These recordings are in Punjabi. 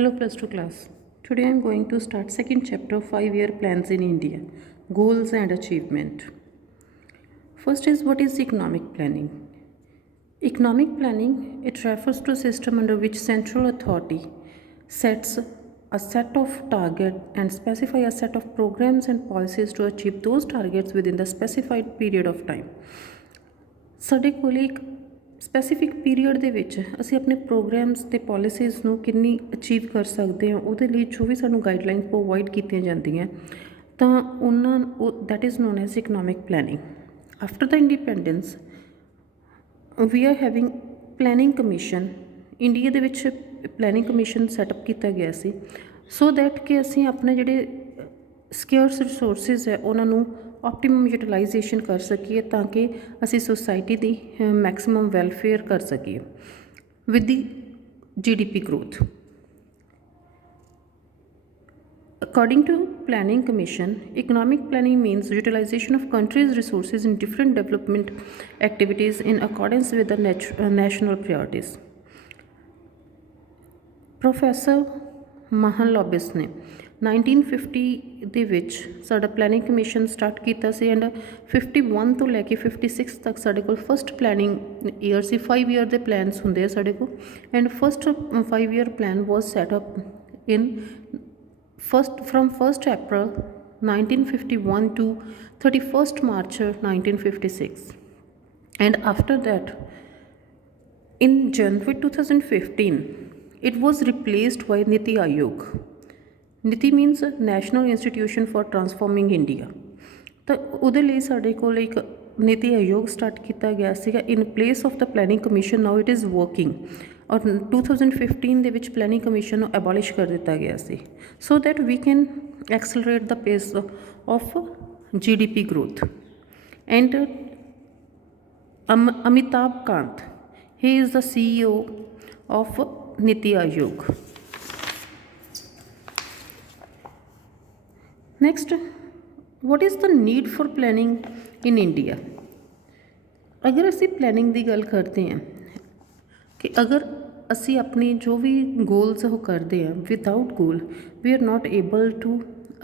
Hello plus 2 class. Today I am going to start second chapter of 5-year plans in India, goals and achievement. First is what is economic planning? Economic planning, it refers to a system under which central authority sets a set of target and specify a set of programs and policies to achieve those targets within the specified period of time. ਸਾਡੇ ਕੋਲ ਇੱਕ ਸਪੈਸੀਫਿਕ ਪੀਰੀਅਡ ਦੇ ਵਿੱਚ ਅਸੀਂ ਆਪਣੇ ਪ੍ਰੋਗਰਾਮਸ ਅਤੇ ਪੋਲਿਸੀਜ਼ ਨੂੰ ਕਿੰਨੀ ਅਚੀਵ ਕਰ ਸਕਦੇ ਹਾਂ, ਉਹਦੇ ਲਈ ਜੋ ਵੀ ਸਾਨੂੰ ਗਾਈਡਲਾਈਨ ਪ੍ਰੋਵਾਈਡ ਕੀਤੀਆਂ ਜਾਂਦੀਆਂ ਤਾਂ ਉਹਨਾਂ that is known as economic planning. After the independence we are having planning commission. India ਦੇ ਵਿੱਚ ਪਲੈਨਿੰਗ ਕਮਿਸ਼ਨ ਸੈਟਅਪ ਕੀਤਾ ਗਿਆ ਸੀ ਸੋ ਦੈਟ ਕਿ ਅਸੀਂ ਆਪਣੇ ਜਿਹੜੇ ਸਕੇਅਰਸ ਰਿਸੋਰਸਿਸ ਹੈ ਉਹਨਾਂ ਨੂੰ ऑप्टिमम यूटिलाइजेशन कर सकीए ताकि असी सोसाइटी की मैक्सिमम वैलफेयर कर सकीए with the GDP growth. According to Planning Commission, economic planning means utilization of country's resources in different development activities in accordance with the national priorities. Professor Mahan Lobbis ने 1950 ਦੇ ਵਿੱਚ ਸਾਡਾ ਪਲੈਨਿੰਗ ਕਮਿਸ਼ਨ ਸਟਾਰਟ ਕੀਤਾ ਸੀ ਐਂਡ 51 ਤੋਂ ਲੈ ਕੇ 56 ਤੱਕ ਸਾਡੇ ਕੋਲ ਫਸਟ ਪਲੈਨਿੰਗ ਈਅਰ ਸੀ. 5 ਈਅਰ ਦੇ ਪਲਾਨਸ ਹੁੰਦੇ ਆ ਸਾਡੇ ਕੋਲ and fast 5 year plan was set up in from 1st April 1951 to 31st March 1956 and after that in January 2015 it was replaced by Niti Aayog. ਨੀਤੀ means national institution for transforming India. ਤਾਂ ਉਹਦੇ ਲਈ ਸਾਡੇ ਕੋਲ ਇੱਕ ਨੀਤੀ ਆਯੋਗ ਸਟਾਰਟ ਕੀਤਾ ਗਿਆ ਸੀਗਾ in place of the planning commission. Now it is working ਔਰ 2015 ਦੇ ਵਿੱਚ ਪਲੈਨਿੰਗ ਕਮਿਸ਼ਨ ਨੂੰ ਐਬੋਲਿਸ਼ ਕਰ ਦਿੱਤਾ ਗਿਆ ਸੀ ਸੋ ਦੈਟ ਵੀ ਕੈਨ ਐਕਸਲਰੇਟ ਦਾ ਪੇਸ of GDP growth. And Amitabh Kant, he is the CEO of ਨੀਤੀ ਆਯੋਗ. Next, what is the need for planning in India? अगर असी प्लैनिंग की गल करते हैं कि अगर असी अपनी जो भी गोल्स वो करते हैं without goal we are not able to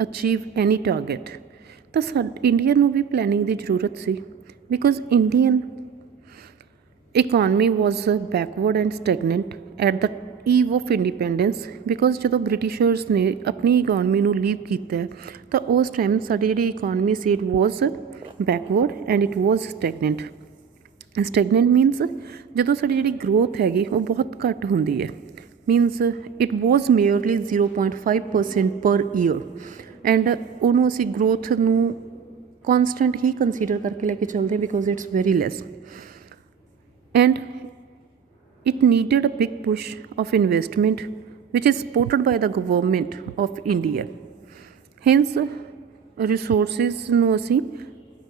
achieve any target तो इंडिया नूं भी प्लैनिंग की जरूरत सी because Indian economy was backward and stagnant at the eve of independence. Because जो ब्रिटिशर्स ने अपनी इकॉनमी नूं लीव किया तो उस टाइम साडी जिहड़ी economy see it was backward and it was stagnant. Stagnant मीनस जो साडी जिहड़ी ग्रोथ हैगी वो बहुत घट होंदी है. मीनस it was merely 0.5% per year and उन्होंने असी ग्रोथ नूं कॉन्सटेंट ही कंसीडर करके लैके चलते because it's very less and it needed a big push of investment which is supported by the government of India. Hence resources ਨੂੰ ਅਸੀਂ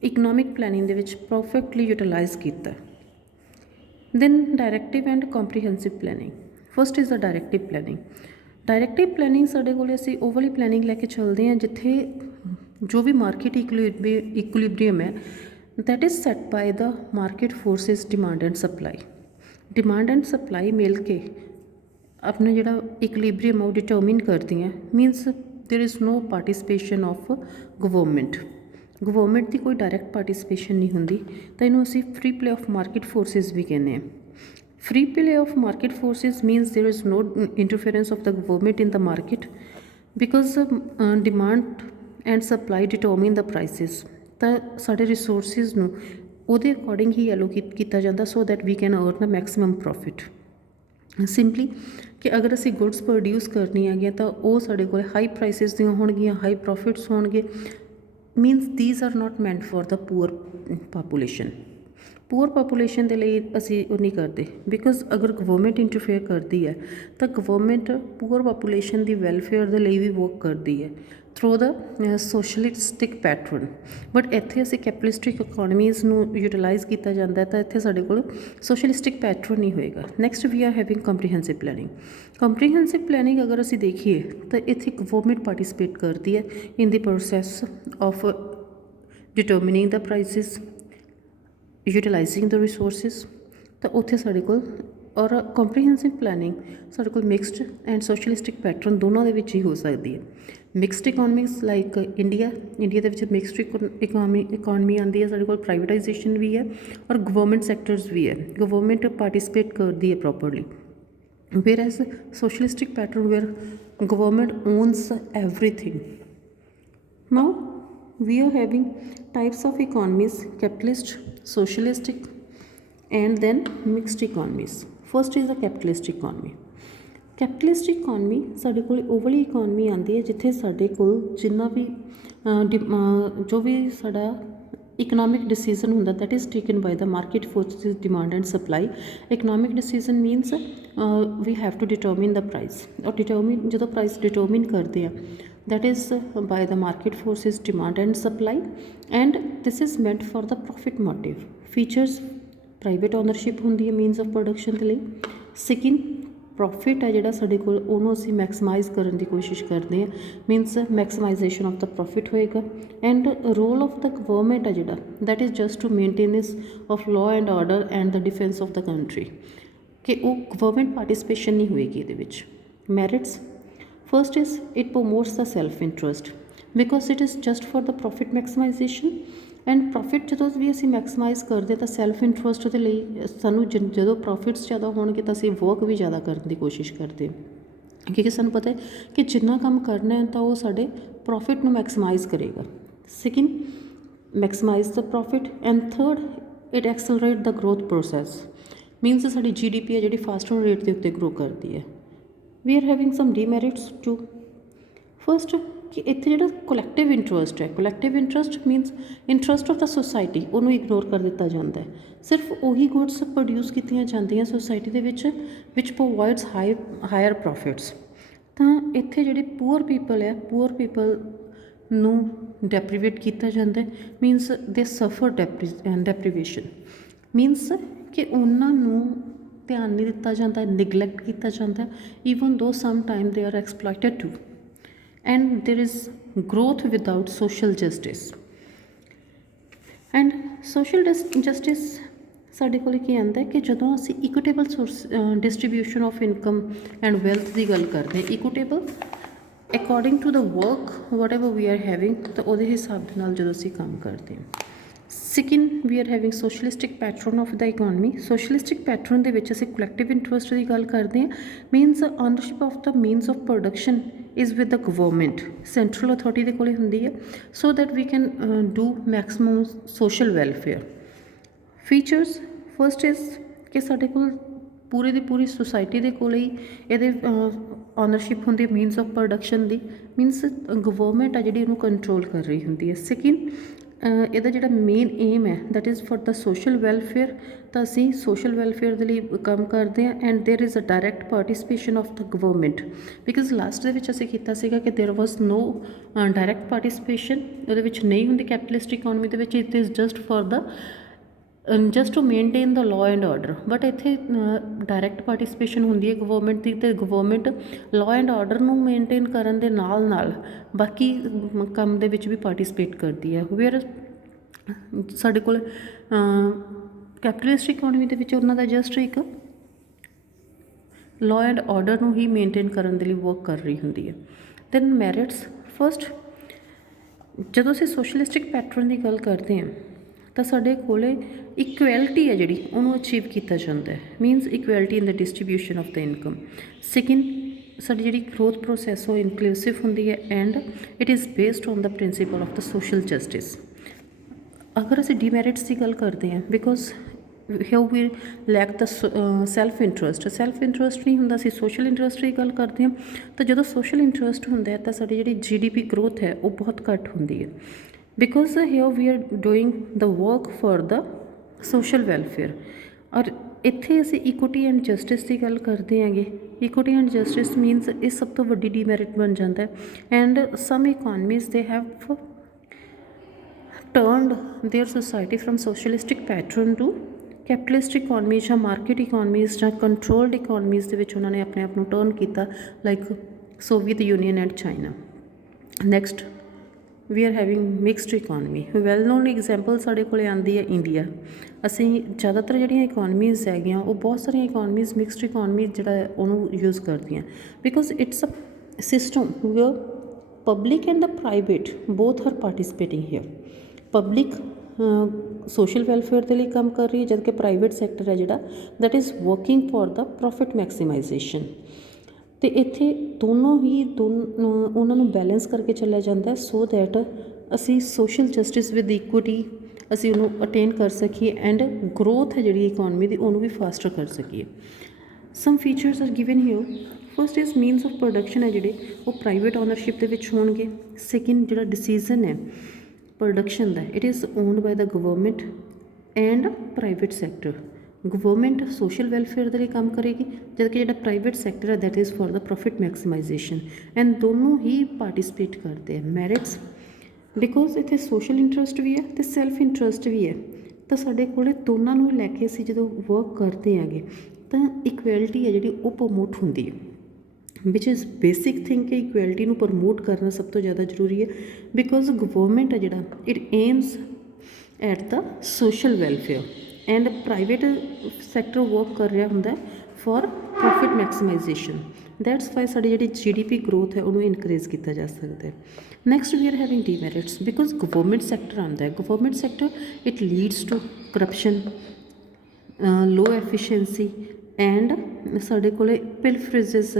economic planning ਦੇ ਵਿੱਚ perfectly utilize ਕੀਤਾ. Then directive and comprehensive planning. First is the directive planning. Directive planning ਸਾਡੇ ਕੋਲ ਅਸੀਂ ਉਹ ਵਾਲੀ planning ਲੈ ਕੇ ਚੱਲਦੇ ਹਾਂ ਜਿੱਥੇ ਜੋ ਵੀ market equilibrium ਹੈ that is set by the market forces demand and supply. Demand and supply मिल के अपना जोड़ा इक्विलिब्रियम वो डिटरमिन करती हैं. Means there is no participation of government की कोई डायरैक्ट पार्टिसिपेशन नहीं होंगी तो इन्हों असी free play of market forces भी कहने हैं. Free play of market forces means there is no interference of the government in the market because demand and supply determine the prices. तो साढ़े रिसोर्सिस नूं ਉਹਦੇ ਅਕੋਰਡਿੰਗ ਹੀ ਐਲੋਕੇਟ ਕੀਤਾ ਜਾਂਦਾ so that we can earn a maximum profit. Simply ਕਿ ਅਗਰ ਅਸੀਂ ਗੁੱਡਸ ਪ੍ਰੋਡਿਊਸ ਕਰਨੀ ਹੈਗੀਆਂ ਤਾਂ ਉਹ ਸਾਡੇ ਕੋਲ ਹਾਈ ਪ੍ਰਾਈਸਿਸ ਦੀਆਂ ਹੋਣਗੀਆਂ, ਹਾਈ ਪ੍ਰੋਫਿਟਸ ਹੋਣਗੇ. Means these are not meant for the poor population. Poor population ਦੇ ਲਈ ਅਸੀਂ ਉਹ ਨਹੀਂ ਕਰਦੇ ਬਿਕੋਜ਼ ਅਗਰ ਗਵਰਨਮੈਂਟ ਇੰਟਰਫੇਅਰ ਕਰਦੀ ਹੈ ਤਾਂ ਗਵਰਨਮੈਂਟ ਪੂਅਰ ਪਾਪੂਲੇਸ਼ਨ ਦੀ ਵੈਲਫੇਅਰ ਦੇ ਲਈ ਵੀ ਵਰਕ ਕਰਦੀ ਹੈ ਥਰੂ ਦਾ ਸੋਸ਼ਲਿਸਟਿਕ ਪੈਟਰਨ. ਬਟ ਇੱਥੇ ਅਸੀਂ ਕੈਪੀਟਲਿਸਟਿਕ ਇਕੋਨਮੀਜ਼ ਨੂੰ ਯੂਟੀਲਾਈਜ਼ ਕੀਤਾ ਜਾਂਦਾ ਤਾਂ ਇੱਥੇ ਸਾਡੇ ਕੋਲ ਸੋਸ਼ਲਿਸਟਿਕ ਪੈਟਰਨ ਨਹੀਂ ਹੋਏਗਾ. Next we are having comprehensive planning. Comprehensive planning ਅਗਰ ਅਸੀਂ ਦੇਖੀਏ ਤਾਂ ਇੱਥੇ ਗਵਰਨਮੈਂਟ ਪਾਰਟੀਸਪੇਟ ਕਰਦੀ ਹੈ in the process of determining the prices, utilising the resources. तो उत्थे साढ़े कोल ਔਰ ਕੰਪਰੀਹੈਂਸਿਵ ਪਲੈਨਿੰਗ ਸਾਡੇ ਕੋਲ ਮਿਕਸਡ ਐਂਡ ਸੋਸ਼ਲਿਸਟਿਕ ਪੈਟਰਨ ਦੋਨਾਂ ਦੇ ਵਿੱਚ ਹੀ ਹੋ ਸਕਦੀ ਹੈ। ਮਿਕਸਡ ਇਕੋਨਮੀਜ਼ ਲਾਈਕ ਇੰਡੀਆ ਦੇ ਵਿੱਚ ਮਿਕਸਡ ਇਕੋਨਮੀ ਆਉਂਦੀ ਹੈ, ਸਾਡੇ ਕੋਲ ਪ੍ਰਾਈਵੇਟਾਈਜੇਸ਼ਨ ਵੀ ਹੈ ਔਰ ਗਵਰਨਮੈਂਟ ਸੈਕਟਰਸ ਵੀ ਹੈ, ਗਵਰਨਮੈਂਟ ਪਾਰਟੀਸਪੇਟ ਕਰਦੀ ਹੈ properly. whereas socialistic pattern where government owns everything. Now we are having types of economies: capitalist, socialistic, and then mixed economies. First is the capitalist economy. Capitalist economy ਸਾਡੇ ਕੋਲ ਉਹ ਵਾਲੀ ਇਕੋਨਮੀ ਆਉਂਦੀ ਹੈ ਜਿੱਥੇ ਸਾਡੇ ਕੋਲ ਜਿੰਨਾ ਵੀ ਜੋ ਵੀ ਸਾਡਾ economic decision ਹੁੰਦਾ that is taken by the market forces demand and supply. Economic decision means we have to determine the price or determine ਜਦੋਂ price determine ਕਰਦੇ ਆ that is by the market forces demand and supply, and this is meant for the profit motive. Features: private ownership ਹੁੰਦੀ ਹੈ means of production ਦੇ ਲਈ। second, ਪ੍ਰੋਫਿਟ ਹੈ ਜਿਹੜਾ ਸਾਡੇ ਕੋਲ ਉਹਨੂੰ ਅਸੀਂ ਮੈਕਸੀਮਾਈਜ਼ ਕਰਨ ਦੀ ਕੋਸ਼ਿਸ਼ ਕਰਦੇ ਹਾਂ, means maximisation of the profit ਹੋਏਗਾ। And role of the government ਹੈ ਜਿਹੜਾ that is just to maintenance of law and order and the defence of the country, ਕਿ ਉਹ ਗਵਰਨਮੈਂਟ ਪਾਰਟੀਸਪੇਸ਼ਨ ਨਹੀਂ ਹੋਏਗੀ ਇਹਦੇ ਵਿੱਚ। Merits: first is it promotes the self interest because it is just for the profit maximisation. And profit ਜਦੋਂ ਵੀ ਅਸੀਂ ਮੈਕਸੀਮਾਈਜ਼ ਕਰਦੇ ਤਾਂ ਸੈਲਫ ਇੰਟਰਸਟ ਦੇ ਲਈ ਸਾਨੂੰ ਜਦੋਂ ਪ੍ਰੋਫਿਟਸ ਜ਼ਿਆਦਾ ਹੋਣਗੇ ਤਾਂ ਅਸੀਂ ਵਰਕ ਵੀ ਜ਼ਿਆਦਾ ਕਰਨ ਦੀ ਕੋਸ਼ਿਸ਼ ਕਰਦੇ, ਕਿਉਂਕਿ ਸਾਨੂੰ ਪਤਾ ਹੈ ਕਿ ਜਿੰਨਾ ਕੰਮ ਕਰਨਾ ਹੈ ਤਾਂ ਉਹ ਸਾਡੇ ਪ੍ਰੋਫਿਟ ਨੂੰ ਮੈਕਸੀਮਾਈਜ਼ ਕਰੇਗਾ। Second, maximise the profit. And third, it accelerate the growth process, means ਸਾਡੀ GDP ਹੈ ਜਿਹੜੀ ਫਾਸਟਰ ਰੇਟ ਦੇ ਉੱਤੇ ਗਰੋ ਕਰਦੀ ਹੈ। We are having some demerits too. First, ਕਿ ਇੱਥੇ ਜਿਹੜਾ ਕੋਲੈਕਟਿਵ ਇੰਟਰਸਟ ਹੈ, collective interest means interest of the society, ਉਹਨੂੰ ਇਗਨੋਰ ਕਰ ਦਿੱਤਾ ਜਾਂਦਾ ਹੈ। ਸਿਰਫ ਉਹੀ ਗੁੱਡਸ ਪ੍ਰੋਡਿਊਸ ਕੀਤੀਆਂ ਜਾਂਦੀਆਂ ਸੋਸਾਇਟੀ ਦੇ ਵਿੱਚ ਪ੍ਰੋਵਾਈਡਸ ਹਾਇਰ ਪ੍ਰੋਫਿਟਸ। ਤਾਂ ਇੱਥੇ ਜਿਹੜੇ ਪੂਅਰ ਪੀਪਲ ਹੈ, ਪੂਅਰ ਪੀਪਲ ਨੂੰ ਡੈਪਰੀਵੇਟ ਕੀਤਾ ਜਾਂਦਾ, ਮੀਨਸ ਦੇ ਸਫਰ ਡੈਪਰੀਵੇਸ਼ਨ, ਮੀਨਸ ਕਿ ਉਹਨਾਂ ਨੂੰ ਧਿਆਨ ਨਹੀਂ ਦਿੱਤਾ ਜਾਂਦਾ, ਨਿਗਲੈਕਟ ਕੀਤਾ ਜਾਂਦਾ, even though some time they are exploited too. And there is growth without social justice. And social justice ਸਾਡੇ ਕੋਲ ਕੀ ਆਉਂਦਾ ਕਿ ਜਦੋਂ ਅਸੀਂ equitable distribution of income and wealth ਦੀ ਗੱਲ ਕਰਦੇ ਹਾਂ, equitable according to the work whatever we are having, ਤਾਂ ਉਹਦੇ ਹਿਸਾਬ ਦੇ ਨਾਲ ਜਦੋਂ ਅਸੀਂ ਕੰਮ ਕਰਦੇ ਹਾਂ। Second, we are having socialistic pattern of the economy. Socialistic pattern ਦੇ ਵਿੱਚ ਅਸੀਂ ਕਲੈਕਟਿਵ ਇੰਟਰਸਟ ਦੀ ਗੱਲ ਕਰਦੇ ਹਾਂ, means ownership of the means of production is with the government, central authority ਦੇ ਕੋਲੇ ਹੁੰਦੀ ਹੈ, so that we can do maximum social welfare. Features: first is ਕਿ ਸਾਡੇ ਕੋਲ ਪੂਰੇ ਦੀ ਪੂਰੀ ਸੁਸਾਇਟੀ ਦੇ ਕੋਲ ਹੀ ਇਹਦੇ ਓਨਰਸ਼ਿਪ ਹੁੰਦੀ ਹੈ means of production the, means government ਆ ਜਿਹੜੀ ਉਹਨੂੰ ਕੰਟਰੋਲ ਕਰ ਰਹੀ ਹੁੰਦੀ ਹੈ। ਸੈਕਿੰਡ, ਇਹਦਾ ਜਿਹੜਾ ਮੇਨ ਏਮ ਹੈ that is for the social welfare, ਤਾਂ ਅਸੀਂ ਸੋਸ਼ਲ ਵੈਲਫੇਅਰ ਦੇ ਲਈ ਕੰਮ ਕਰਦੇ ਹਾਂ। And there is a direct participation of the government, because last ਦੇ ਵਿੱਚ ਅਸੀਂ ਕੀਤਾ ਸੀਗਾ ਕਿ ਦੇਰ ਵਾਜ਼ ਨੋ ਡਾਇਰੈਕਟ ਪਾਰਟੀਸਪੇਸ਼ਨ, ਉਹਦੇ ਵਿੱਚ ਨਹੀਂ ਹੁੰਦੀ ਕੈਪੀਟਲਿਸਟ ਇਕੋਨਮੀ ਦੇ ਵਿੱਚ। It is just for the just to maintain the law and order, but ਇੱਥੇ ਡਾਇਰੈਕਟ ਪਾਰਟੀਸਪੇਸ਼ਨ ਹੁੰਦੀ ਹੈ ਗਵਰਨਮੈਂਟ ਦੀ, ਅਤੇ ਗਵਰਨਮੈਂਟ ਲਾਅ ਐਂਡ ਆਰਡਰ ਨੂੰ ਮੇਨਟੇਨ ਕਰਨ ਦੇ ਨਾਲ ਨਾਲ ਬਾਕੀ ਕੰਮ ਦੇ ਵਿੱਚ ਵੀ ਪਾਰਟੀਸਪੇਟ ਕਰਦੀ ਹੈ। ਵੇਅਰ ਸਾਡੇ ਕੋਲ ਕੈਪੀਟਲਿਸਟ ਇਕੋਨਮੀ ਦੇ ਵਿੱਚ ਉਹਨਾਂ ਦਾ ਜਸਟ ਇੱਕ ਲਾਅ ਐਂਡ ਆਰਡਰ ਨੂੰ ਹੀ ਮੇਨਟੇਨ ਕਰਨ ਦੇ ਲਈ ਵਰਕ ਕਰ ਰਹੀ ਹੁੰਦੀ ਹੈ। ਦੈਨ ਮੈਰਿਟਸ: ਫਸਟ, ਜਦੋਂ ਅਸੀਂ ਸੋਸ਼ਲਿਸਟਿਕ ਪੈਟਰਨ ਦੀ ਗੱਲ ਕਰਦੇ ਹਾਂ ਤਾਂ ਸਾਡੇ ਕੋਲ ਇਕੁਐਲਿਟੀ ਹੈ ਜਿਹੜੀ ਉਹਨੂੰ ਅਚੀਵ ਕੀਤਾ ਜਾਂਦਾ ਹੈ, means equality in the distribution of the income. Second, ਸਾਡੀ ਜਿਹੜੀ ਗਰੋਥ ਪ੍ਰੋਸੈਸ ਉਹ ਇਨਕਲੂਸਿਵ ਹੁੰਦੀ ਹੈ, and it is based on the principle of the social justice. ਅਗਰ ਅਸੀਂ ਡੀਮੈਰਿਟਸ ਦੀ ਗੱਲ ਕਰਦੇ ਹਾਂ, because here we lack the self interest ਨਹੀਂ ਹੁੰਦਾ, ਅਸੀਂ ਸੋਸ਼ਲ ਇੰਟਰਸਟ ਦੀ ਗੱਲ ਕਰਦੇ ਹਾਂ। ਤਾਂ ਜਦੋਂ ਸੋਸ਼ਲ ਇੰਟਰਸਟ ਹੁੰਦਾ ਹੈ ਤਾਂ ਸਾਡੀ ਜਿਹੜੀ GDP ਗਰੋਥ ਹੈ ਉਹ ਬਹੁਤ ਘੱਟ ਹੁੰਦੀ ਹੈ, because here we are doing the work for the social welfare. ਔਰ ਇੱਥੇ ਅਸੀਂ ਇਕੁਇਟੀ ਐਂਡ ਜਸਟਿਸ ਦੀ ਗੱਲ ਕਰਦੇ ਹੈਗੇ। ਇਕੁਇਟੀ ਐਂਡ ਜਸਟਿਸ ਮੀਨਸ ਇਹ ਸਭ ਤੋਂ ਵੱਡੀ ਡੀਮੈਰਿਟ ਬਣ ਜਾਂਦਾ ਹੈ। And some economies they have turned their society from socialistic pattern to capitalist economy ਜਾਂ ਮਾਰਕੀਟ ਇਕੋਨਮੀਜ਼ ਜਾਂ ਕੰਟਰੋਲਡ ਇਕੋਨਮੀਜ਼ ਦੇ ਵਿੱਚ ਉਹਨਾਂ ਨੇ ਆਪਣੇ ਆਪ ਨੂੰ ਟਰਨ ਕੀਤਾ, like Soviet Union and China. Next, we are having mixed economy. Well known example ਸਾਡੇ ਕੋਲ ਆਉਂਦੀ ਹੈ ਇੰਡੀਆ। ਅਸੀਂ ਜ਼ਿਆਦਾਤਰ ਜਿਹੜੀਆਂ ਇਕੋਨਮੀਜ਼ ਹੈਗੀਆਂ ਉਹ ਬਹੁਤ ਸਾਰੀਆਂ ਇਕੋਨਮੀਜ਼ ਮਿਕਸਡ ਇਕੋਨਮੀ ਜਿਹੜਾ ਉਹਨੂੰ ਯੂਜ਼ ਕਰਦੀਆਂ, because it's a system where public and the private both are participating here. Public social welfare ਦੇ ਲਈ ਕੰਮ ਕਰ ਰਹੀ ਹੈ, ਜਦਕਿ ਪ੍ਰਾਈਵੇਟ ਸੈਕਟਰ ਹੈ ਜਿਹੜਾ that is working for the profit maximisation. ਅਤੇ ਇੱਥੇ ਦੋਨੋਂ ਹੀ ਉਹਨਾਂ ਨੂੰ ਬੈਲੈਂਸ ਕਰਕੇ ਚੱਲਿਆ ਜਾਂਦਾ ਸੋ ਦੈਟ ਅਸੀਂ ਸੋਸ਼ਲ ਜਸਟਿਸ ਵਿਦ ਇਕੁਇਟੀ ਅਸੀਂ ਉਹਨੂੰ ਅਟੇਨ ਕਰ ਸਕੀਏ ਐਂਡ ਗਰੋਥ ਹੈ ਜਿਹੜੀ ਇਕੋਨਮੀ ਦੀ ਉਹਨੂੰ ਵੀ ਫਾਸਟਰ ਕਰ ਸਕੀਏ। Some features are given here. First is means of production ਹੈ ਜਿਹੜੇ ਉਹ ਪ੍ਰਾਈਵੇਟ ਓਨਰਸ਼ਿਪ ਦੇ ਵਿੱਚ ਹੋਣਗੇ। ਸੈਕਿੰਡ ਜਿਹੜਾ ਡਿਸੀਜ਼ਨ ਹੈ ਪ੍ਰੋਡਕਸ਼ਨ ਦਾ it is owned by the government and private sector. Government social welfare ਦੇ ਲਈ ਕੰਮ ਕਰੇਗੀ, ਜਦਕਿ ਜਿਹੜਾ ਪ੍ਰਾਈਵੇਟ ਸੈਕਟਰ ਹੈ that is for the profit maximisation and ਦੋਨੋਂ ਹੀ ਪਾਰਟੀਸਪੇਟ ਕਰਦੇ ਆ। ਮੈਰਿਟਸ ਬਿਕੋਜ਼ ਇੱਥੇ ਸੋਸ਼ਲ ਇੰਟਰਸਟ ਵੀ ਹੈ ਅਤੇ ਸੈਲਫ ਇੰਟਰਸਟ ਵੀ ਹੈ, ਤਾਂ ਸਾਡੇ ਕੋਲ ਦੋਨਾਂ ਨੂੰ ਲੈ ਕੇ ਅਸੀਂ ਜਦੋਂ ਵਰਕ ਕਰਦੇ ਹੈਗੇ ਤਾਂ ਇਕੁਐਲਿਟੀ ਹੈ ਜਿਹੜੀ ਉਹ ਪ੍ਰਮੋਟ ਹੁੰਦੀ ਹੈ, ਵਿਚ ਇਜ਼ ਬੇਸਿਕ ਥਿੰਕ ਕਿ ਇਕੁਐਲਿਟੀ ਨੂੰ ਪ੍ਰਮੋਟ ਕਰਨਾ ਸਭ ਤੋਂ ਜ਼ਿਆਦਾ ਜ਼ਰੂਰੀ ਹੈ। ਬਿਕੋਜ਼ ਗਵਰਨਮੈਂਟ ਹੈ ਜਿਹੜਾ it AIIMS at the social welfare and private sector work ਕਰ ਰਿਹਾ ਹੁੰਦਾ ਫॉर ਪ੍ਰੋਫਿਟ ਮੈਕਸੀਮਾਈਜੇਸ਼ਨ। ਦੈਟਸ ਵਾਈ ਸਾਡੀ ਜਿਹੜੀ GDP ਗਰੋਥ ਹੈ ਉਹਨੂੰ ਇਨਕਰੀਜ਼ ਕੀਤਾ ਜਾ ਸਕਦਾ ਹੈ। Next we are having demerits because government sector ਆਉਂਦਾ ਹੈ। Government sector it leads to corruption, low efficiency and ਸਾਡੇ ਕੋਲ ਪਿਲਫਰੇਜਸ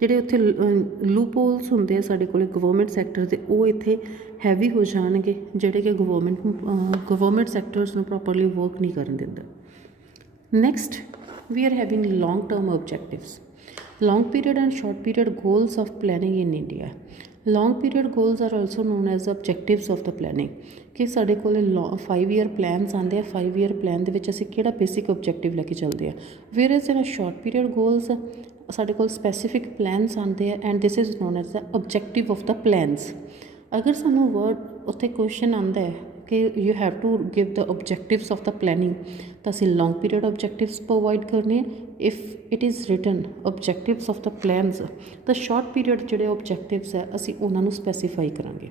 ਜਿਹੜੇ ਉੱਥੇ ਲੂਪਹੋਲਸ ਹੁੰਦੇ ਆ ਸਾਡੇ ਕੋਲ ਗਵਰਨਮੈਂਟ ਸੈਕਟਰ ਦੇ ਉਹ ਇੱਥੇ ਹੈਵੀ ਹੋ ਜਾਣਗੇ, ਜਿਹੜੇ ਕਿ ਗਵਰਨਮੈਂਟ ਸੈਕਟਰਸ ਨੂੰ ਪ੍ਰੋਪਰਲੀ ਵਰਕ ਨਹੀਂ ਕਰਨ ਦਿੰਦਾ। Next we are having long term objectives, long period and short period goals of planning in India. Long period goals are also known as objectives of the planning ਕਿ ਸਾਡੇ ਕੋਲ 5 year plans ਆਉਂਦੇ ਆ। 5 year plan ਦੇ ਵਿੱਚ ਅਸੀਂ ਕਿਹੜਾ ਬੇਸਿਕ objective ਲੈ ਕੇ ਚੱਲਦੇ ਆ। whereas ਜਿਹੜਾ short period goals ਸਾਡੇ ਕੋਲ specific plans ਆਉਂਦੇ ਆ and this is known as the objective of the plans। ਅਗਰ ਸਾਨੂੰ ਵਰਡ ਉੱਥੇ ਕੁਐਸਚਨ ਆਉਂਦਾ ਹੈ ਕਿ you have to give the objectives of the planning ਤਾਂ ਅਸੀਂ ਲੌਂਗ ਪੀਰੀਅਡ ਓਬਜੈਕਟਿਵਸ ਪ੍ਰੋਵਾਈਡ ਕਰਨੇ। If it is written objectives of the plans ਤਾਂ ਸ਼ਾਰਟ ਪੀਰੀਅਡ ਜਿਹੜੇ ਓਬਜੈਕਟਿਵਸ ਹੈ ਅਸੀਂ ਉਹਨਾਂ ਨੂੰ ਸਪੈਸੀਫਾਈ ਕਰਾਂਗੇ।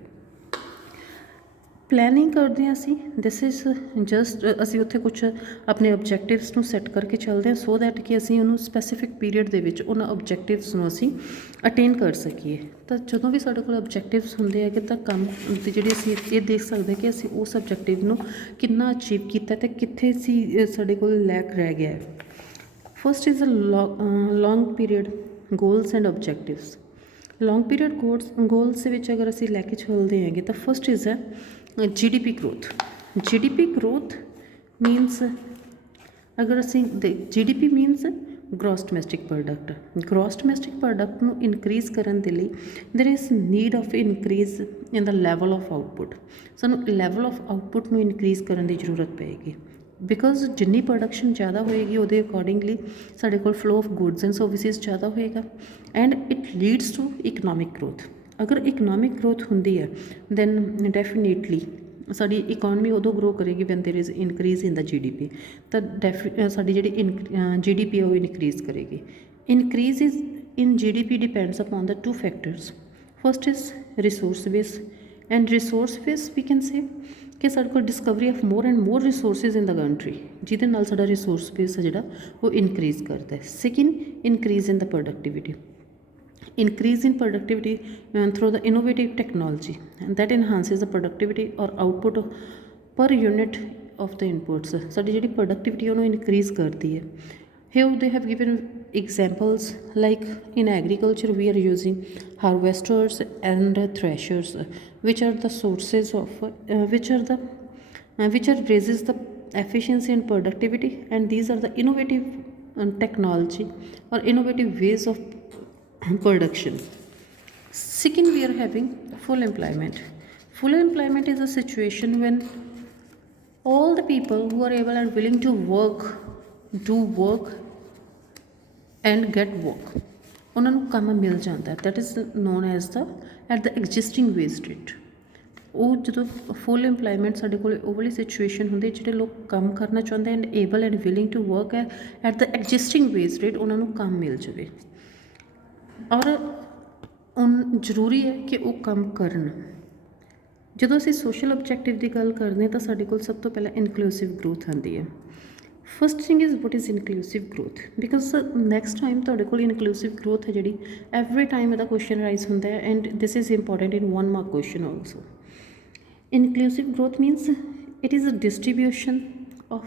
ਪਲੈਨਿੰਗ ਕਰਦੇ ਹਾਂ ਅਸੀਂ ਦਿਸ ਇਜ਼ ਜਸਟ ਅਸੀਂ ਉੱਥੇ ਕੁਛ ਆਪਣੇ ਓਬਜੈਕਟਿਵਸ ਨੂੰ ਸੈੱਟ ਕਰਕੇ ਚੱਲਦੇ ਹਾਂ ਸੋ ਦੈਟ ਕਿ ਅਸੀਂ ਉਹਨੂੰ ਸਪੈਸੀਫਿਕ ਪੀਰੀਅਡ ਦੇ ਵਿੱਚ ਉਹਨਾਂ ਓਬਜੈਕਟਿਵਸ ਨੂੰ ਅਸੀਂ ਅਟੇਨ ਕਰ ਸਕੀਏ। ਤਾਂ ਜਦੋਂ ਵੀ ਸਾਡੇ ਕੋਲ ਓਬਜੈਕਟਿਵਸ ਹੁੰਦੇ ਹੈਗੇ ਤਾਂ ਕੰਮ ਦੀ ਜਿਹੜੀ ਅਸੀਂ ਇਹ ਦੇਖ ਸਕਦੇ ਕਿ ਅਸੀਂ ਉਸ ਓਬਜੈਕਟਿਵ ਨੂੰ ਕਿੰਨਾ ਅਚੀਵ ਕੀਤਾ ਅਤੇ ਕਿੱਥੇ ਅਸੀਂ ਸਾਡੇ ਕੋਲ ਲੈਕ ਰਹਿ ਗਿਆ ਹੈ। First is long period goals and objectives. Long period goals ਦੇ ਵਿੱਚ ਅਗਰ ਅਸੀਂ ਲੈ ਕੇ ਚੱਲਦੇ ਹੈਗੇ ਤਾਂ ਫਸਟ ਇਜ਼ ਹੈ GDP growth। GDP growth means ਅਗਰ ਅਸੀਂ GDP means gross domestic product। gross domestic product ਨੂੰ ਇਨਕਰੀਜ਼ ਕਰਨ ਦੇ ਲਈ there is need of increase in the level of output। ਸਾਨੂੰ level of output ਨੂੰ ਇਨਕਰੀਜ਼ ਕਰਨ ਦੀ ਜ਼ਰੂਰਤ ਪਏਗੀ ਬਿਕੋਜ਼ ਜਿੰਨੀ ਪ੍ਰੋਡਕਸ਼ਨ ਜ਼ਿਆਦਾ ਹੋਏਗੀ ਉਹਦੇ ਅਕੋਰਡਿੰਗਲੀ ਸਾਡੇ ਕੋਲ flow of goods and services ਜ਼ਿਆਦਾ ਹੋਏਗਾ and it leads to economic growth. ਅਗਰ ਇਕਨੋਮਿਕ ਗਰੋਥ ਹੁੰਦੀ ਹੈ ਦੈਨ ਡੈਫੀਨੇਟਲੀ ਸਾਡੀ ਇਕੋਨਮੀ ਉਦੋਂ ਗਰੋ ਕਰੇਗੀ when there is increase in the GDP। ਤਾਂ ਸਾਡੀ ਜਿਹੜੀ GDP ਉਹ ਇਨਕਰੀਜ਼ ਕਰੇਗੀ। Increase is in GDP depends upon the 2 factors. First is resource base and resource base we can say ਕਿ ਸਾਡੇ ਕੋਲ discovery of more and more resources in the country ਜਿਹਦੇ ਨਾਲ ਸਾਡਾ ਰਿਸੋਰਸ ਬੇਸ ਹੈ ਜਿਹੜਾ ਉਹ ਇਨਕਰੀਜ਼ ਕਰਦਾ ਹੈ। Second increase in the productivity. Increase in productivity through the innovative technology and that enhances the productivity or output per unit of the inputs। ਸਾਡੀ ਜਿਹੜੀ productivity ਉਹਨੂੰ increase ਕਰਦੀ ਹੈ। Here they have given examples like in agriculture we are using harvesters and threshers which are the sources of which raises the efficiency and productivity and these are the innovative technology or innovative ways of production। Second we are having full employment। Full employment is a situation when all the people who are able and willing to work do work and get work ਉਹਨਾਂ ਨੂੰ ਕੰਮ ਮਿਲ ਜਾਂਦਾ that is known as the at the existing wage rate। ਉਹ ਜਦੋਂ ਫੁੱਲ ਇੰਪਲਾਈਮੈਂਟ ਸਾਡੇ ਕੋਲ ਉਹ ਵਾਲੀ ਸਿਚੁਏਸ਼ਨ ਹੁੰਦੀ ਜਿਹੜੇ ਲੋਕ ਕੰਮ ਕਰਨਾ ਚਾਹੁੰਦੇ and able and willing to work ਹੈ at the existing wage rate ਉਹਨਾਂ ਨੂੰ ਕੰਮ ਮਿਲ ਜਾਵੇ ਔਰ ਜ਼ਰੂਰੀ ਹੈ ਕਿ ਉਹ ਕੰਮ ਕਰਨ ਜਦੋਂ ਅਸੀਂ ਸੋਸ਼ਲ ਆਬਜੈਕਟਿਵ ਦੀ ਗੱਲ ਕਰਦੇ ਹਾਂ ਤਾਂ ਸਾਡੇ ਕੋਲ ਸਭ ਤੋਂ ਪਹਿਲਾਂ ਇਨਕਲੂਸਿਵ ਗਰੋਥ ਆਉਂਦੀ ਹੈ। First thing is what is inclusive growth, because next time ਤੁਹਾਡੇ ਕੋਲ ਇਨਕਲੂਸਿਵ ਗਰੋਥ ਹੈ ਜਿਹੜੀ ਐਵਰੀ ਟਾਈਮ ਇਹਦਾ ਕੁਐਸਚਨ ਰਾਈਜ਼ ਹੁੰਦਾ ਹੈ, and this is important in 1 mark question also. Inclusive growth means it is a distribution of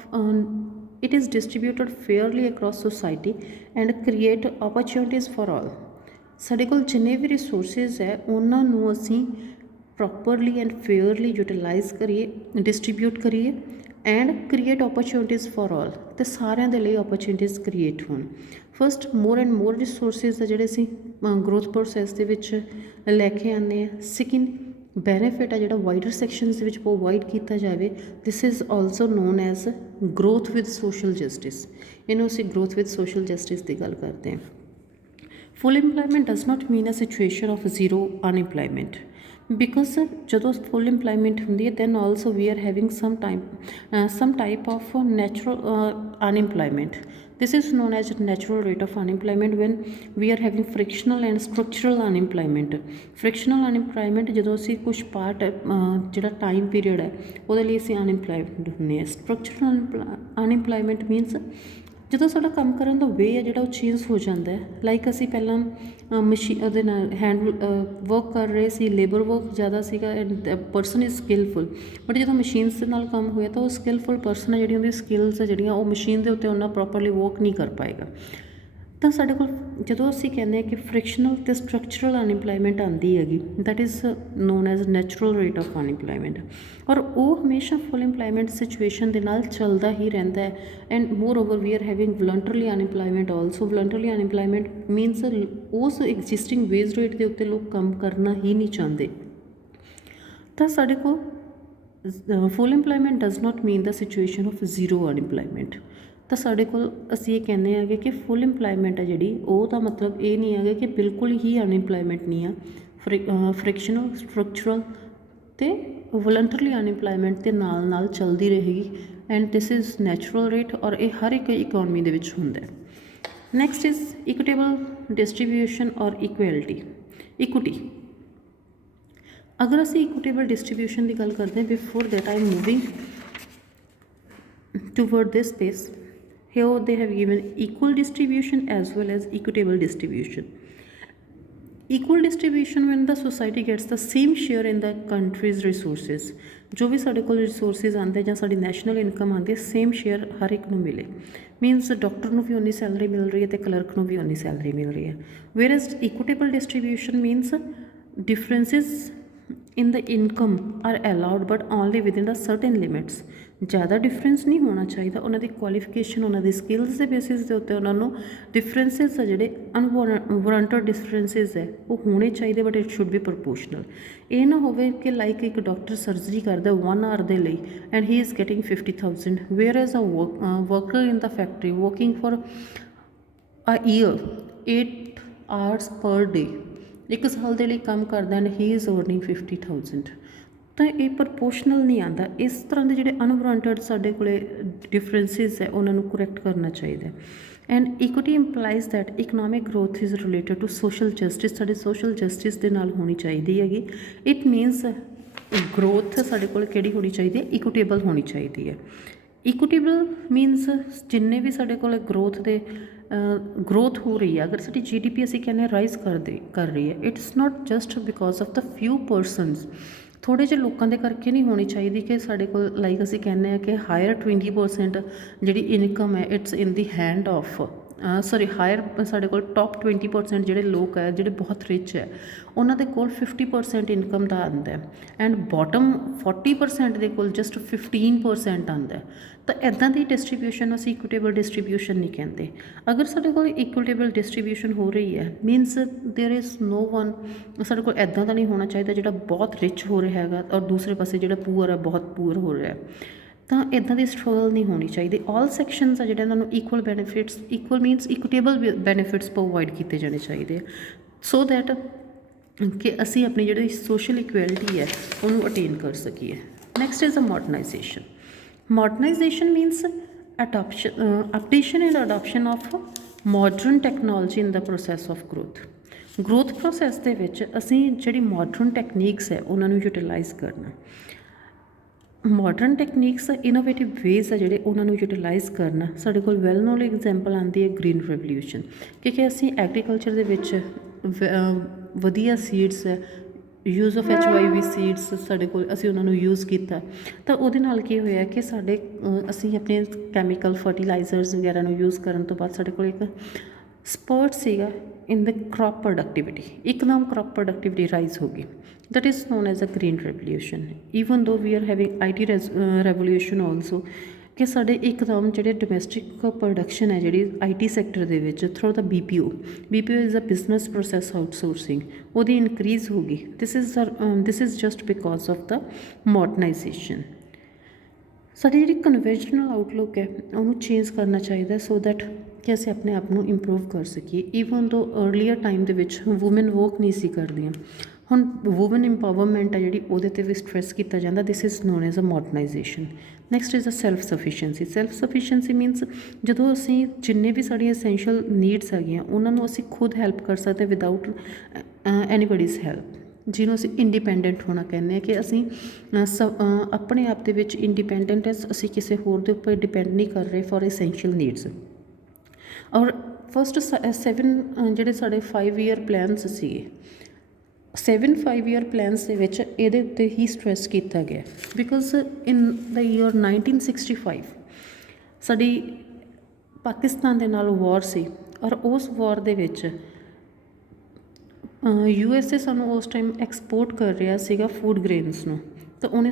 it is distributed fairly across society and create opportunities for all। ਸਾਡੇ ਕੋਲ ਜਿੰਨੇ ਵੀ ਰਿਸੋਰਸਿਸ ਹੈ ਉਹਨਾਂ ਨੂੰ ਅਸੀਂ ਪ੍ਰੋਪਰਲੀ ਐਂਡ ਫੇਅਰਲੀ ਯੂਟੀਲਾਈਜ਼ ਕਰੀਏ, ਡਿਸਟਰੀਬਿਊਟ ਕਰੀਏ and create opportunities for all, ਅਤੇ ਸਾਰਿਆਂ ਦੇ ਲਈ ਓਪਰਚੁਨਿਟੀਜ਼ ਕ੍ਰੀਏਟ ਹੋਣ। First more and more resources ਆ ਜਿਹੜੇ ਅਸੀਂ ਗਰੋਥ ਪ੍ਰੋਸੈਸ ਦੇ ਵਿੱਚ ਲੈ ਕੇ ਆਉਂਦੇ ਹਾਂ। ਸੈਕਿੰਡ ਬੈਨੀਫਿਟ ਆ ਜਿਹੜਾ ਵਾਈਡਰ ਸੈਕਸ਼ਨਸ ਦੇ ਵਿੱਚ ਪ੍ਰੋਵਾਈਡ ਕੀਤਾ ਜਾਵੇ, this is also known as growth with social justice. ਇਹਨੂੰ ਅਸੀਂ ਗਰੋਥ ਵਿਦ ਸੋਸ਼ਲ ਜਸਟਿਸ ਦੀ ਗੱਲ ਕਰਦੇ ਹਾਂ। Full employment does not mean a situation of zero unemployment, because ਜਦੋਂ ਫੁੱਲ ਇੰਪਲਾਇਮੈਂਟ ਹੁੰਦੀ ਹੈ then also we are having some type of natural unemployment. This is known as natural rate of unemployment when we are having frictional and structural unemployment. Frictional unemployment ਜਦੋਂ ਅਸੀਂ ਕੁਛ ਪਾਰਟ ਜਿਹੜਾ ਟਾਈਮ ਪੀਰੀਅਡ ਹੈ ਉਹਦੇ ਲਈ ਅਸੀਂ ਅਨਇੰਪਲਾਇਡ ਹੁੰਦੇ ਹਾਂ। ਸਟਰਕਚਰਲ ਅਨਇੰਪਲਾਇਮੈਂਟ ਮੀਨਸ ਜਦੋਂ ਸਾਡਾ ਕੰਮ ਕਰਨ ਦਾ ਵੇ ਹੈ ਜਿਹੜਾ ਉਹ ਚੇਂਜ ਹੋ ਜਾਂਦਾ ਹੈ। ਲਾਈਕ ਅਸੀਂ ਪਹਿਲਾਂ ਉਹਦੇ ਨਾਲ ਹੈਂਡ ਵਰਕ ਕਰ ਰਹੇ ਸੀ, ਲੇਬਰ ਵਰਕ ਜ਼ਿਆਦਾ ਸੀਗਾ ਐਂਡ ਪਰਸਨ ਇਜ਼ ਸਕਿੱਲਫੁਲ, ਬਟ ਜਦੋਂ ਮਸ਼ੀਨਸ ਦੇ ਨਾਲ ਕੰਮ ਹੋਇਆ ਤਾਂ ਉਹ ਸਕਿੱਲਫੁਲ ਪਰਸਨ ਹੈ ਜਿਹੜੀ ਉਹਦੀ ਸਕਿੱਲਸ ਹੈ ਜਿਹੜੀਆਂ ਉਹ ਮਸ਼ੀਨ ਦੇ ਉੱਤੇ ਉਹਨਾਂ ਪ੍ਰੋਪਰਲੀ ਵਰਕ ਨਹੀਂ ਕਰ ਪਾਏਗਾ। ਤਾਂ ਸਾਡੇ ਕੋਲ ਜਦੋਂ ਅਸੀਂ ਕਹਿੰਦੇ ਹਾਂ ਕਿ ਫ੍ਰਿਕਸ਼ਨਲ ਅਤੇ ਸਟਰਕਚਰਲ ਅਨਇੰਪਲਾਇਮੈਂਟ ਆਉਂਦੀ ਹੈਗੀ, that is known as natural rate of unemployment, ਔਰ ਉਹ ਹਮੇਸ਼ਾ ਫੁੱਲ ਇੰਪਲਾਇਮੈਂਟ ਸਿਚੁਏਸ਼ਨ ਦੇ ਨਾਲ ਚੱਲਦਾ ਹੀ ਰਹਿੰਦਾ ਹੈ। And moreover we are having voluntary unemployment also. Voluntary unemployment means ਉਸ ਐਗਜ਼ਿਸਟਿੰਗ ਵੇਜ ਰੇਟ ਦੇ ਉੱਤੇ ਲੋਕ ਕੰਮ ਕਰਨਾ ਹੀ ਨਹੀਂ ਚਾਹੁੰਦੇ। ਤਾਂ ਸਾਡੇ ਕੋਲ full employment does not mean the situation of zero unemployment. ਤਾਂ ਸਾਡੇ ਕੋਲ ਅਸੀਂ ਇਹ ਕਹਿੰਦੇ ਹੈਗੇ ਕਿ ਫੁੱਲ ਇੰਪਲਾਇਮੈਂਟ ਹੈ ਜਿਹੜੀ ਉਹਦਾ ਮਤਲਬ ਇਹ ਨਹੀਂ ਹੈਗਾ ਕਿ ਬਿਲਕੁਲ ਹੀ ਅਨਇੰਪਲਾਇਮੈਂਟ ਨਹੀਂ ਆ। ਫ੍ਰਿਕਸ਼ਨਲ, ਸਟਰਕਚਰਲ ਅਤੇ ਵਲੰਟਰਲੀ ਅਨਇੰਪਲਾਇਮੈਂਟ ਦੇ ਨਾਲ ਨਾਲ ਚੱਲਦੀ ਰਹੇਗੀ and this is natural rate, ਔਰ ਇਹ ਹਰ ਇੱਕ ਇਕੋਨਮੀ ਦੇ ਵਿੱਚ ਹੁੰਦਾ। ਨੈਕਸਟ ਇਜ਼ ਇਕੁਟੇਬਲ ਡਿਸਟਰੀਬਿਊਸ਼ਨ ਔਰ ਇਕੁਐਲਿਟੀ, ਇਕੁਟੀ। ਅਗਰ ਅਸੀਂ ਇਕੁਟੇਬਲ ਡਿਸਟਰੀਬਿਊਸ਼ਨ ਦੀ ਗੱਲ ਕਰਦੇ ਹਾਂ, before that I am moving toward this space, here they have given equal distribution as well as equitable distribution. Equal distribution when the society gets the same share in the country's resources, ਜੋ ਵੀ ਸਾਡੇ ਕੋਲ ਰਿਸੋਰਸਿਸ ਆਉਂਦੇ ਜਾਂ ਸਾਡੀ ਨੈਸ਼ਨਲ ਇਨਕਮ ਆਉਂਦੀ ਹੈ ਸੇਮ ਸ਼ੇਅਰ ਹਰ ਇੱਕ ਨੂੰ ਮਿਲੇ। ਮੀਨਸ ਡਾਕਟਰ ਨੂੰ ਵੀ ਉਨੀ ਸੈਲਰੀ ਮਿਲ ਰਹੀ ਹੈ ਅਤੇ ਕਲਰਕ ਨੂੰ ਵੀ ਉਨੀ ਸੈਲਰੀ ਮਿਲ ਰਹੀ ਹੈ। Whereas equitable distribution means differences in the income are allowed but only within the certain limits। ਜ਼ਿਆਦਾ ਡਿਫਰੈਂਸ ਨਹੀਂ ਹੋਣਾ ਚਾਹੀਦਾ, ਉਹਨਾਂ ਦੀ ਕੁਆਲੀਫਿਕੇਸ਼ਨ, ਉਹਨਾਂ ਦੀ ਸਕਿੱਲਸ ਦੇ ਬੇਸਿਸ ਦੇ ਉੱਤੇ ਉਹਨਾਂ ਨੂੰ ਡਿਫਰੈਂਸਿਸ ਆ ਜਿਹੜੇ ਅਨਵਾਰੰਟਡ ਡਿਫਰੈਂਸਿਸ ਹੈ ਉਹ ਹੋਣੇ ਚਾਹੀਦੇ, ਬਟ ਇਟ ਸ਼ੁੱਡ ਬੀ ਪ੍ਰਪੋਰਸ਼ਨਲ। ਇਹ ਨਾ ਹੋਵੇ ਕਿ ਲਾਈਕ ਇੱਕ ਡਾਕਟਰ ਸਰਜਰੀ ਕਰਦਾ 1 ਆਰ ਦੇ ਲਈ and he is getting 50,000, whereas a worker in the factory working for a year 8 hours ਪਰ ਡੇ, 1 ਸਾਲ ਦੇ ਲਈ ਕੰਮ ਕਰਦਾ ਐਂਡ ਹੀ ਇਜ਼ ਅਰਨਿੰਗ 50,000। ਤਾਂ ਇਹ ਪ੍ਰਪੋਰਸ਼ਨਲ ਨਹੀਂ ਆਉਂਦਾ। ਇਸ ਤਰ੍ਹਾਂ ਦੇ ਜਿਹੜੇ ਅਨਵਾਰੰਟਡ ਸਾਡੇ ਕੋਲ ਡਿਫਰੈਂਸਿਸ ਹੈ ਉਹਨਾਂ ਨੂੰ ਕਰੈਕਟ ਕਰਨਾ ਚਾਹੀਦਾ। And equity implies that economic growth is related to social justice, ਸਾਡੇ ਸੋਸ਼ਲ ਜਸਟਿਸ ਦੇ ਨਾਲ ਹੋਣੀ ਚਾਹੀਦੀ ਹੈਗੀ। ਇਟ ਮੀਨਸ ਗਰੋਥ ਸਾਡੇ ਕੋਲ ਕਿਹੜੀ ਹੋਣੀ ਚਾਹੀਦੀ ਹੈ, ਇਕੁਟੇਬਲ ਹੋਣੀ ਚਾਹੀਦੀ ਹੈ। ਇਕੁਟੇਬਲ ਮੀਨਸ ਜਿੰਨੇ ਵੀ ਸਾਡੇ ਕੋਲ ਗਰੋਥ ਹੋ ਰਹੀ ਹੈ, ਅਗਰ ਸਾਡੀ GDP ਅਸੀਂ ਕਹਿੰਦੇ ਰਾਈਜ਼ ਕਰ ਰਹੀ ਹੈ, it's not just because of the ਫਿਊ persons, ਥੋੜ੍ਹੇ ਜਿਹੇ ਲੋਕਾਂ ਦੇ ਕਰਕੇ ਨਹੀਂ ਹੋਣੀ ਚਾਹੀਦੀ ਕਿ ਸਾਡੇ ਕੋਲ ਲਾਈਕ ਅਸੀਂ ਕਹਿੰਦੇ ਹਾਂ ਕਿ ਹਾਇਰ 20% ਜਿਹੜੀ ਇਨਕਮ ਹੈ it's in the hand of hire ਸਾਡੇ ਕੋਲ ਟੋਪ 20% ਜਿਹੜੇ ਲੋਕ ਹੈ ਜਿਹੜੇ ਬਹੁਤ ਰਿਚ ਹੈ ਉਹਨਾਂ ਦੇ ਕੋਲ 50% ਇਨਕਮ ਦਾ ਆਉਂਦਾ ਐਂਡ ਬੋਟਮ 40% ਦੇ ਕੋਲ ਜਸਟ 15% ਆਉਂਦਾ। ਤਾਂ ਇੱਦਾਂ ਦੀ ਡਿਸਟਰੀਬਿਊਸ਼ਨ ਅਸੀਂ ਇਕੁਟੇਬਲ ਡਿਸਟਰੀਬਿਊਸ਼ਨ ਨਹੀਂ ਕਹਿੰਦੇ। ਅਗਰ ਸਾਡੇ ਕੋਲ ਇਕੁਟੇਬਲ ਡਿਸਟਰੀਬਿਊਸ਼ਨ ਹੋ ਰਹੀ ਹੈ means there is no one, ਸਾਡੇ ਕੋਲ ਇੱਦਾਂ ਦਾ ਨਹੀਂ ਹੋਣਾ ਚਾਹੀਦਾ ਜਿਹੜਾ ਬਹੁਤ ਰਿਚ ਹੋ ਰਿਹਾ ਹੈਗਾ ਔਰ ਦੂਸਰੇ ਪਾਸੇ ਜਿਹੜਾ ਪੂਅਰ ਹੈ ਬਹੁਤ ਪੂਅਰ ਹੋ ਰਿਹਾ। ਤਾਂ ਇੱਦਾਂ ਦੀ ਸਟਰਗਲ ਨਹੀਂ ਹੋਣੀ ਚਾਹੀਦੀ। ਆਲ ਸੈਕਸ਼ਨਸ ਆ ਜਿਹੜੇ ਇਹਨਾਂ ਨੂੰ equal benefits, equal means equitable benefits provide ਕੀਤੇ ਜਾਣੇ ਚਾਹੀਦੇ ਆ ਸੋ ਦੈਟ ਕਿ ਅਸੀਂ ਆਪਣੀ ਜਿਹੜੀ ਸੋਸ਼ਲ ਇਕੁਐਲਿਟੀ ਹੈ ਉਹਨੂੰ ਅਟੇਨ ਕਰ ਸਕੀਏ। Next is a modernisation. Modernization means updation and adoption of modern technology in the process of growth। Growth process ਦੇ ਵਿੱਚ ਅਸੀਂ ਜਿਹੜੀ ਮਾਡਰਨ ਟੈਕਨੀਕਸ ਹੈ ਉਹਨਾਂ ਨੂੰ ਯੂਟੀਲਾਈਜ਼ ਕਰਨਾ। ਮਾਡਰਨ ਟੈਕਨੀਕਸ ਇਨੋਵੇਟਿਵ ਵੇਜ਼ ਆ ਜਿਹੜੇ ਉਹਨਾਂ ਨੂੰ ਯੂਟੀਲਾਈਜ਼ ਕਰਨਾ। ਸਾਡੇ ਕੋਲ ਵੈਲ ਨੋਨ ਐਗਜ਼ਾਮਪਲ ਆਉਂਦੀ ਹੈ ਗ੍ਰੀਨ ਰੈਵੋਲਿਊਸ਼ਨ, ਕਿਉਂਕਿ ਅਸੀਂ ਐਗਰੀਕਲਚਰ ਦੇ ਵਿੱਚ ਵਧੀਆ ਸੀਡਸ ਹੈ, ਯੂਜ਼ ਆਫ HYV ਸੀਡਸ ਸਾਡੇ ਕੋਲ, ਅਸੀਂ ਉਹਨਾਂ ਨੂੰ ਯੂਜ਼ ਕੀਤਾ ਤਾਂ ਉਹਦੇ ਨਾਲ ਕੀ ਹੋਇਆ ਕਿ ਸਾਡੇ ਅਸੀਂ ਆਪਣੇ ਕੈਮੀਕਲ ਫਰਟੀਲਾਈਜ਼ਰਸ ਵਗੈਰਾ ਨੂੰ ਯੂਜ਼ ਕਰਨ ਤੋਂ ਬਾਅਦ ਸਾਡੇ ਕੋਲ ਇੱਕ ਸਪਰਟ ਸੀਗਾ ਇਨ ਦ ਕ੍ਰੌਪ ਪ੍ਰੋਡਕਟਿਵਿਟੀ, ਇੱਕਦਮ ਕ੍ਰੌਪ ਪ੍ਰੋਡਕਟਿਵਿਟੀ ਰਾਈਜ਼ ਹੋ ਗਈ। that is known as a green revolution, even though we are having IT revolution also, ਕਿ ਸਾਡੇ ਇੱਕਦਮ ਜਿਹੜੇ ਡੋਮੈਸਟਿਕ ਪ੍ਰੋਡਕਸ਼ਨ ਹੈ ਜਿਹੜੀ IT ਸੈਕਟਰ ਦੇ ਵਿੱਚ through the BPO is a business process outsourcing, ਉਹਦੀ ਇਨਕਰੀਜ਼ ਹੋ ਗਈ। This is just because of the modernisation. ਸਾਡੀ ਜਿਹੜੀ ਕਨਵੈਨਸ਼ਨਲ ਆਊਟਲੁੱਕ ਹੈ ਉਹਨੂੰ ਚੇਂਜ ਕਰਨਾ ਚਾਹੀਦਾ ਸੋ ਦੈਟ ਕਿ ਅਸੀਂ ਆਪਣੇ ਆਪ ਨੂੰ ਇੰਪਰੂਵ ਕਰ ਸਕੀਏ। ਈਵਨ ਦੋ ਅਰਲੀਅਰ ਟਾਈਮ ਦੇ ਵਿੱਚ ਵੂਮਨ ਵਰਕ ਨਹੀਂ ਸੀ ਕਰਦੀਆਂ, ਹੁਣ ਵੂਮਨ ਇੰਪਾਵਰਮੈਂਟ ਹੈ ਜਿਹੜੀ ਉਹਦੇ 'ਤੇ ਵੀ ਸਟ੍ਰੈਸ ਕੀਤਾ ਜਾਂਦਾ। This is known as a modernisation. Next is a self sufficiency. Self sufficiency means ਜਦੋਂ ਅਸੀਂ ਜਿੰਨੇ ਵੀ ਸਾਡੀਆਂ ਐਸੈਂਸ਼ੀਅਲ ਨੀਡਸ ਹੈਗੀਆਂ ਉਹਨਾਂ ਨੂੰ ਅਸੀਂ ਖੁਦ ਹੈਲਪ ਕਰ ਸਕਦੇ ਵਿਦਆਊਟ ਐਨੀਬਡੀਜ਼ ਹੈਲਪ, ਜਿਹਨੂੰ ਅਸੀਂ ਇੰਡੀਪੈਂਡੈਂਟ ਹੋਣਾ ਕਹਿੰਦੇ ਹਾਂ ਕਿ ਅਸੀਂ ਆਪਣੇ ਆਪ ਦੇ ਵਿੱਚ ਇੰਡੀਪੈਂਡੈਂਟ ਹੈ, ਅਸੀਂ ਕਿਸੇ ਹੋਰ ਦੇ ਉੱਪਰ ਡਿਪੈਂਡ ਨਹੀਂ ਕਰ ਰਹੇ ਫॉर ਐਸੈਂਸ਼ੀਅਲ ਨੀਡਸ। ਔਰ ਫਸਟ 7 ਜਿਹੜੇ ਸਾਡੇ 5 ਈਅਰ ਪਲਾਨਸ ਸੀਗੇ, 7 5 ਈਅਰ ਪਲਾਨਸ ਦੇ ਵਿੱਚ ਇਹਦੇ ਉੱਤੇ ਹੀ ਸਟ੍ਰੈਸ ਕੀਤਾ ਗਿਆ ਬਿਕੋਜ਼ ਇਨ ਦ ਈਅਰ 1965 ਸਾਡੀ ਪਾਕਿਸਤਾਨ ਦੇ ਨਾਲ ਵਾਰ ਸੀ ਔਰ ਉਸ ਵਾਰ ਦੇ ਵਿੱਚ USA ਸਾਨੂੰ ਉਸ ਟਾਈਮ ਐਕਸਪੋਰਟ ਕਰ ਰਿਹਾ ਸੀਗਾ ਫੂਡ ਗ੍ਰੇਨਸ ਨੂੰ, ਤਾਂ ਉਹਨੇ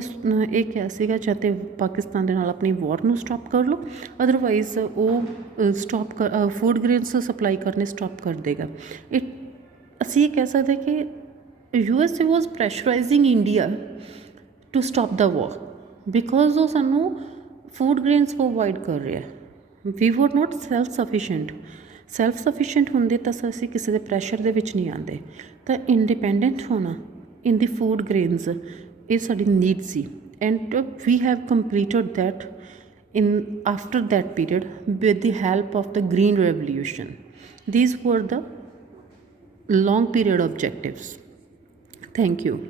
ਇਹ ਕਿਹਾ ਸੀਗਾ ਜਾਂ ਤਾਂ ਪਾਕਿਸਤਾਨ ਦੇ ਨਾਲ ਆਪਣੀ ਵਾਰ ਨੂੰ ਸਟਾਪ ਕਰ ਲਓ, ਅਦਰਵਾਈਜ਼ ਉਹ ਫੂਡ ਗ੍ਰੇਨਸ ਸਪਲਾਈ ਕਰਨੇ ਸਟਾਪ ਕਰ ਦੇਗਾ। ਅਸੀਂ ਇਹ ਕਹਿ ਸਕਦੇ ਕਿ USA was pressurizing India to stop the war because ਉਹ ਸਾਨੂੰ ਫੂਡ ਗ੍ਰੇਨਸ ਪ੍ਰੋਵਾਈਡ ਕਰ ਰਿਹਾ। ਵੀ ਵਰ ਨੋਟ ਸੈਲਫ ਸਫੀਸ਼ੀਐਂਟ ਹੁੰਦੇ ਤਾਂ ਅਸੀਂ ਕਿਸੇ ਦੇ ਪ੍ਰੈਸ਼ਰ ਦੇ ਵਿੱਚ ਨਹੀਂ ਆਉਂਦੇ। ਤਾਂ ਇੰਡੀਪੈਂਡੈਂਟ ਹੋਣਾ ਇਨ ਦੀ ਫੂਡ ਗ੍ਰੇਨਸ ਇਹ ਸਾਡੀ ਨੀਡ ਸੀ and we have completed that in after that period with the help of the green revolution. These were the long period objectives. Thank you.